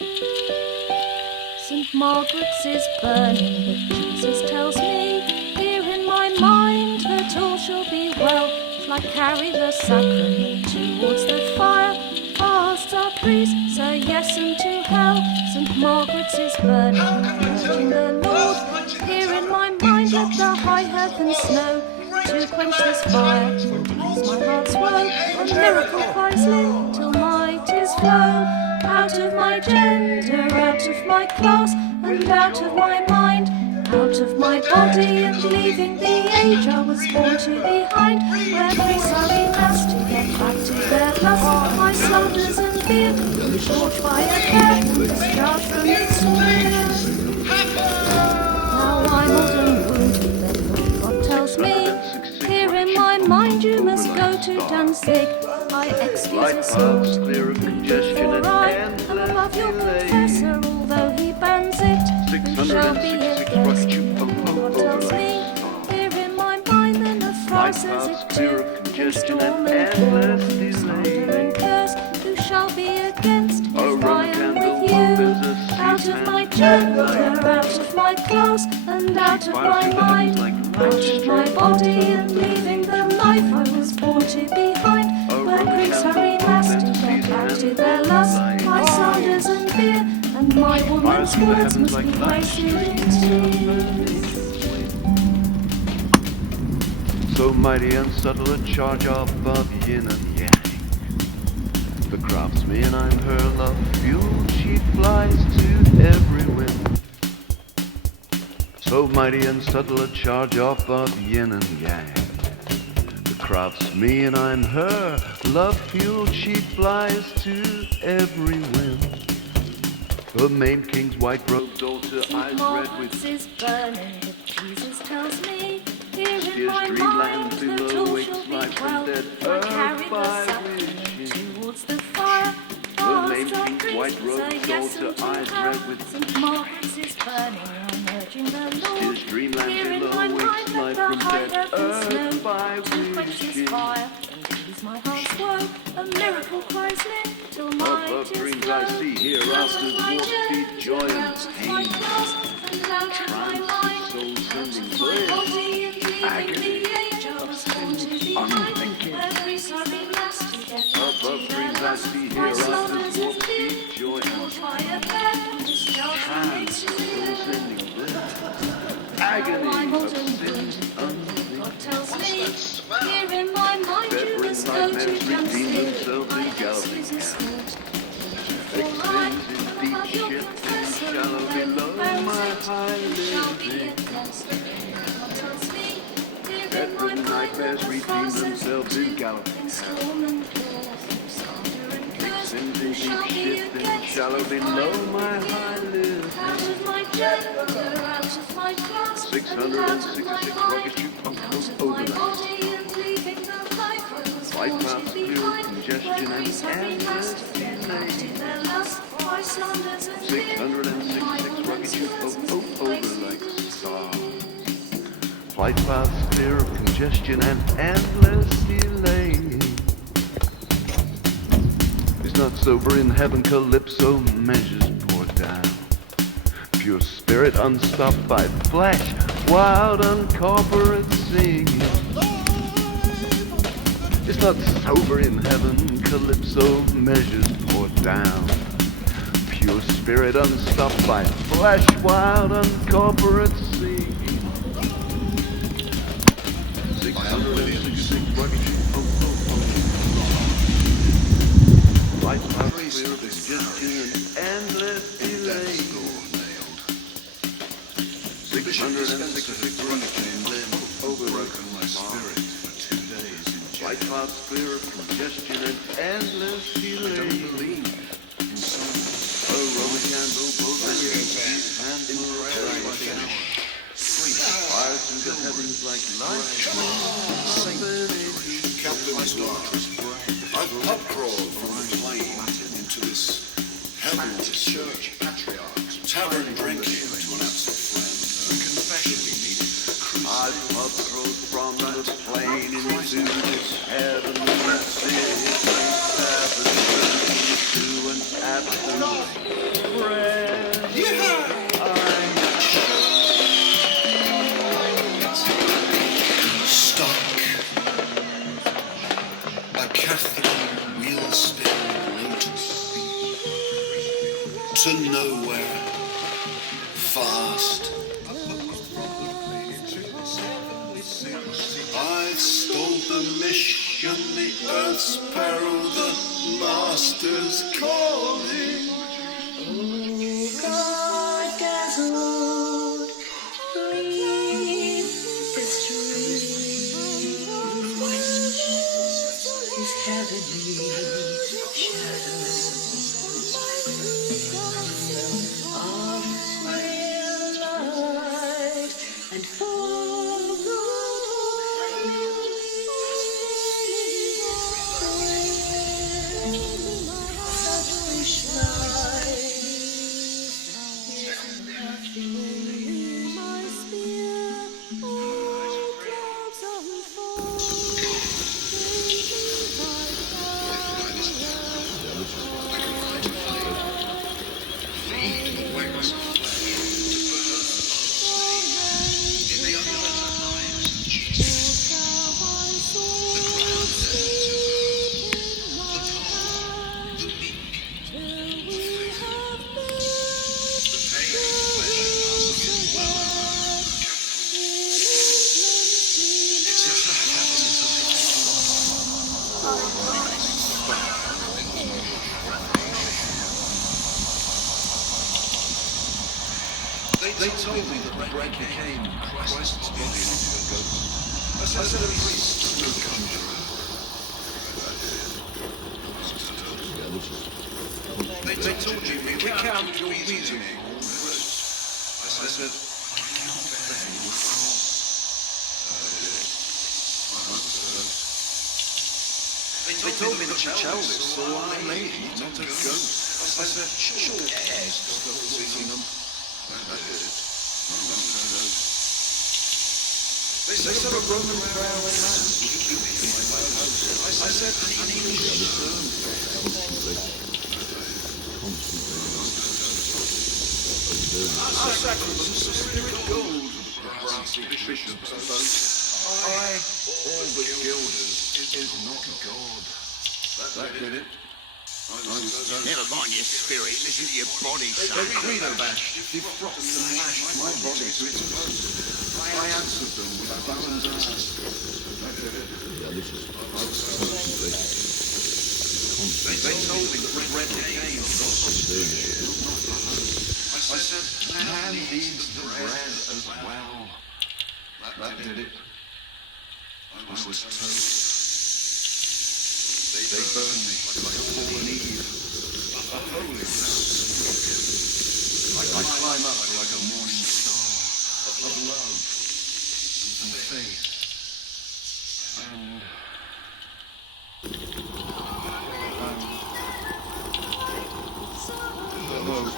St. Margaret's is burning, but Jesus tells me, here in my mind, that all shall be well. Shall I carry the sacrament towards the fire? Asked our priest, say yes unto hell. St. Margaret's is burning, I'm urging the Lord. Here in my mind, let the high heavens snow to quench this fire and ease my heart's woe. A miracle cries Lynn, till might is flow. Out of my gender, out of my class, and out of my mind, out of my body, and leaving the age I was born to behind, where priests are asked to get back to their lust. My slanders and beer, scorched by a care, discharged from its swears. Now I'm old and wounded, then Lord God tells me, here in my mind you must go to Danzig. I excuse us not, for I am above your confessor, although he bans it, and shall be against me. God tells me, here in my mind, then the friar says it too, in storm and pour, slander and curse, who shall be against if I am with you? Out of my gender, out of my class, and out of my mind, out of my body, and leaving the life I was born to behind, where priests hurry mass to get back to their lust. My slanders and beer, and my woman's words must be wasted in tears. So mighty and subtle a charge of yin and yang. The craftsman, I'm her love fuel, she flies to every wind. So mighty and subtle a charge of yin and yang. The craftsman, I'm her love fuel, she flies to every wind. The maimed king's white robed daughter, eyes red with is burning, but Jesus tells me, here in tears, my dreamland mind, that below all wakes shall be life well. from dead I carry earth the by sacrament wishing. towards the fire. The maimed Asked our king's white priest, robed say yes daughter, unto eyes hell. red with St. Margaret's is burning, I'm urging the Lord. tears, dreamland Here in below my wakes mind, let life the from high dead heavens snow earth by to quench this wishing. fire and ease my heart's woe. A miracle cries Lynn, till might Above is dreams flow. I see, hereafter warp feet, joy and Out of my pain. class, and out of my mind, Soul out sending of my bliss, body, and leaving agony, the age I was born to behind, unthinking. where priests are mass to get back to Above their dreams I lust. see, My hereafter slanders warp and fear, feet, joy and forged by a bed, discharged from hands, its soul swears. sending bliss, I'm agony old of and sin wounded, unthinking. God tells me, here in my mind you Bedridden must go to nightmares redeem Danzig. themselves I in galloping excuse us not, Extends for I in am deep above your shit and confessor, shallow although he below bans my it, high and shall be living. against me. God tells me, here in my Bedridden mind nightmares that the redeem cross is themselves in galloping in storm and pour, slander and curse, Extends who in shall deep be shit and against shallow if I below am my with high you? living. Out of my gender, out of my class, and out of my 666 mind, rocket shoot out of my overnight. body, and leaving the life I was Light born paths to clear of behind, congestion where and priests hurry mass to get back to their lust. My slanders and fear, and my 666 rocket woman's shoot words must be over wasted like in stars. tears. Flight paths clear of congestion and endless delaying. Is not sober in heaven, calypso measures pour down. Pure spirit unstopped by flesh, wild uncorporate singing. Is not sober in heaven, calypso measures pour down. Pure spirit unstopped by flesh, wild uncorporate singing. 666 rugged light paths clear of congestion and endless delay. 666 overbroken my spirit for 2 days in light paths clear of congestion and endless delay. I don't believe in some Roman candle, both in your hand in prayer. Fire through the heavens like light. Captain's daughter. I've pub crawled from the plain into this heavenly church patriarchs, tavern drinking to an absent friend. A confession we needed. I've pub crawled from the plain into this heavenly city. To an absent to nowhere, fast. I've stole the mission, the earth's peril, the master's calling. God, ghazal, breathe this dream, which is heavenly shadows of real light and They told me that the bread became Christ's body into a ghost. I said a priest, no conjurer. They told you we recount your reasoning. I said, they told me that Charles saw Our Lady, not a ghost. I said, sure, stop seeing them. They said a Roman prayer and mass would keep me in my house. I said an English sermon. Our sacraments are spirit gold, the brassy bishops boast. I, all but gilders, is not God. That did it. Never mind your spirit, listen to your body, son. They credo bashed, defrocked and lashed my body to its post. I answered them with Baron's ass. That did it. They told me that bread became I said, man needs the bread as well. That did it. I was toast. They burned me like a fallen Eve, a holy mouse. I climb up like a morning star of love and faith and hope.